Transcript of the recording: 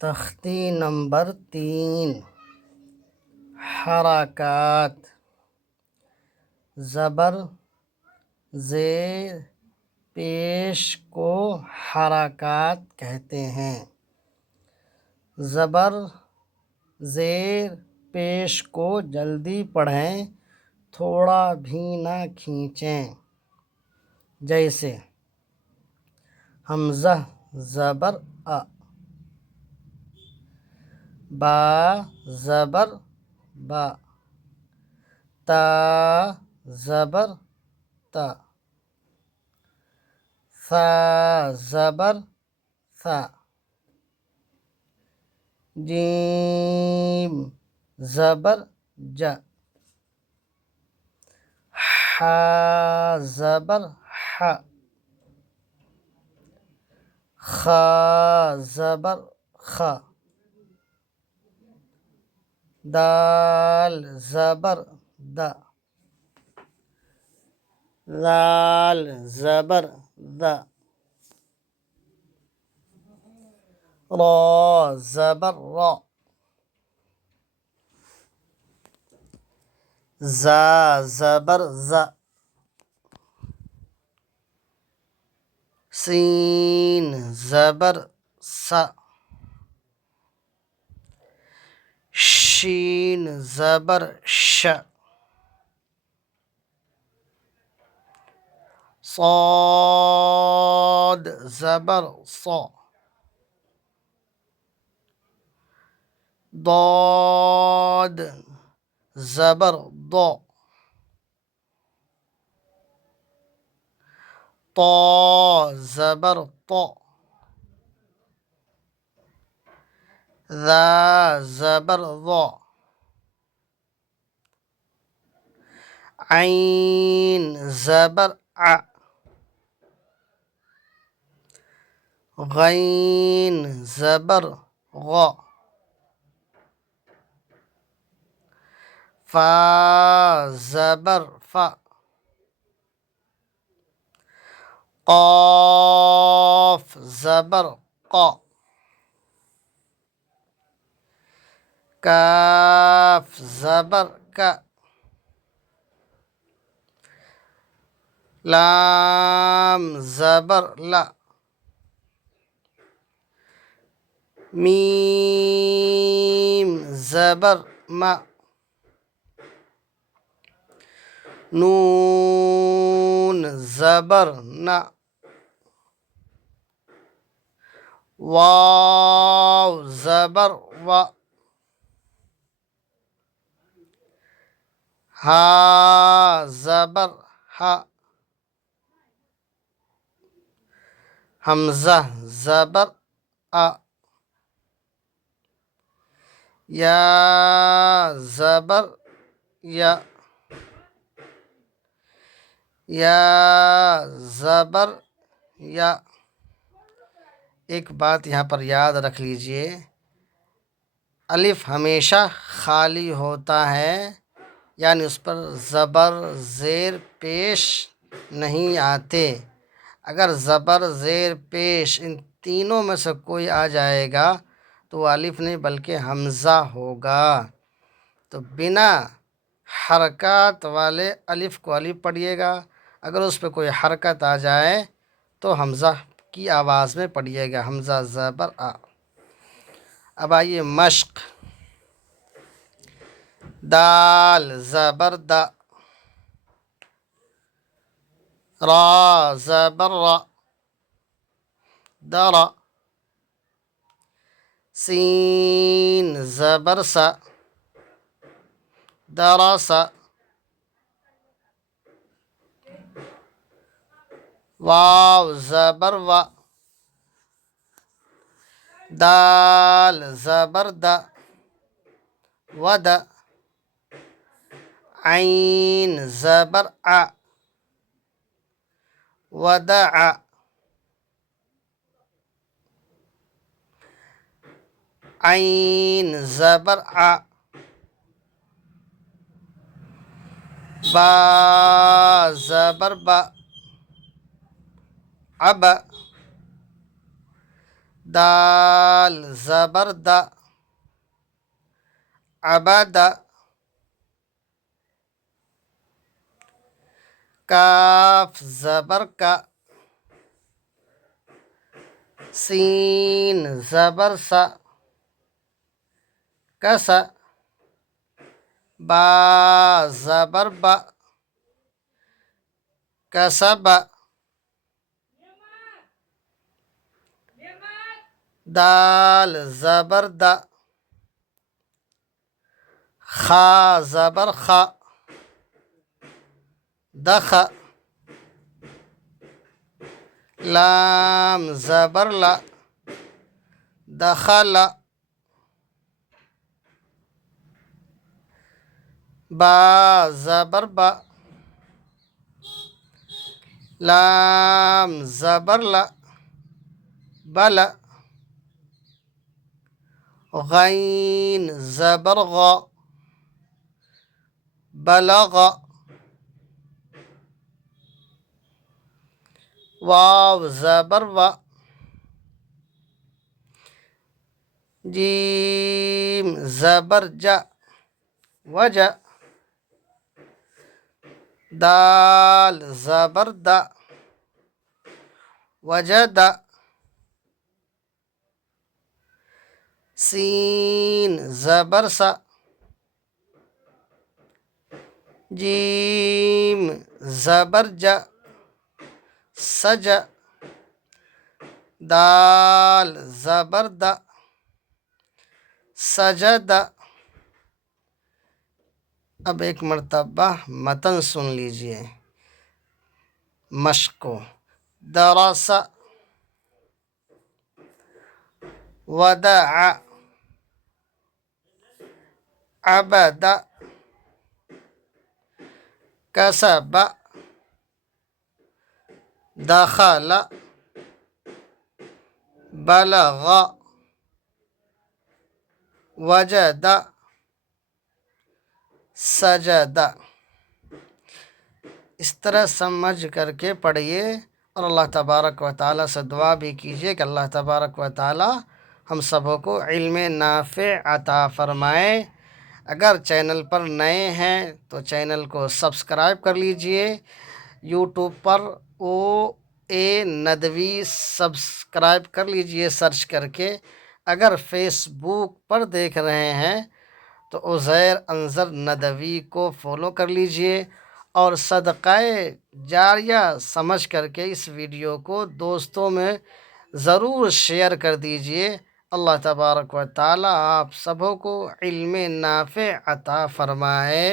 तख्ती नंबर 3 हरकत। ज़बर ज़ेर पेश को हरकत कहते हैं। ज़बर ज़ेर पेश को जल्दी पढ़ें, थोड़ा भी ना खींचें। जैसे हमज़ा ज़बर अ, बा ज़बर बा, ता ज़बर ता, सा ज़बर सा, जीम ज़बर ज, हा ज़बर हा, खा ज़बर खा, दाल ज़बर दा, लाल ज़बर दा, रा ज़बर रा, ज़ा ज़बर ज़ा, सीन ज़बर सा, शीन ज़बर श, صاد ज़बर सा, ضاد ज़बर ض, طا ज़बर ط, ذا ज़बर ظ, عين ज़बर ع, غين ज़बर غ, فا ज़बर फ़, قاف ज़बर ق, काफ ज़बर का, लाम ज़बर ला, मीम ज़बर मा, नून ज़बर ना, वाव ज़बर वा, हा ज़बर हा, हमज़ा ज़बर आ, या ज़बर या, या ज़बर या। एक बात यहाँ पर याद रख लीजिए, अलिफ हमेशा खाली होता है, यानी उस पर ज़बर ज़ेर पेश नहीं आते। अगर ज़बर ज़ेर पेश इन तीनों में से कोई आ जाएगा तो अलिफ नहीं बल्कि हमज़ा होगा। तो बिना हरकत वाले अलिफ को अलिफ पढ़िएगा, अगर उस पर कोई हरकत आ जाए तो हमज़ा की आवाज़ में पढ़िएगा, हमज़ा ज़बर आ। अब आइए मश्क। दाल ज़बर दा, रा ज़बर रा, दरा, सीन ज़बर सा, दरसा, वाव ज़बर वा, दाल ज़बर दा, वद, ऐन ज़बर आ, वदअ, ऐन ज़बर आ, बा ज़बर बा, अब, दाल ज़बर द, अबद, काफ ज़बर का, सीन ज़बर सा, कस, बा ज़बर ब, कसब, दाल ज़बर द, खा ज़बर ख, दख, लाम ज़बर ला, दखल, बा ज़बर ब, लाम ज़बर ला, बल, गैन ज़बर ग, बलग, वाव ज़बर व, जीम ज़बर ज, वज, दाल ज़बर द, वजद, सीन ज़बर सा, जीम ज़बर ज, सज, दाल ज़बर द, सजद। अब एक मर्तबा मतन सुन लीजिए मश्क को। दरस, वदअ, अबद, कसब, दखल, बलग, वजद, सजद। इस तरह समझ करके पढ़िए और अल्लाह तबारक व ताला से दुआ भी कीजिए कि अल्लाह तबारक व ताला हम सबों को इल्म नाफ़े अता फ़रमाए। अगर चैनल पर नए हैं तो चैनल को सब्सक्राइब कर लीजिए। यूट्यूब पर OA नदवी सब्सक्राइब कर लीजिए सर्च करके। अगर फेसबुक पर देख रहे हैं तो उज़ैर अंज़र नदवी को फॉलो कर लीजिए और सदक़ाए जारिया समझ करके इस वीडियो को दोस्तों में ज़रूर शेयर कर दीजिए। अल्लाह तबारक व ताला आप सबों को इल्म नाफ़े अता फ़रमाए।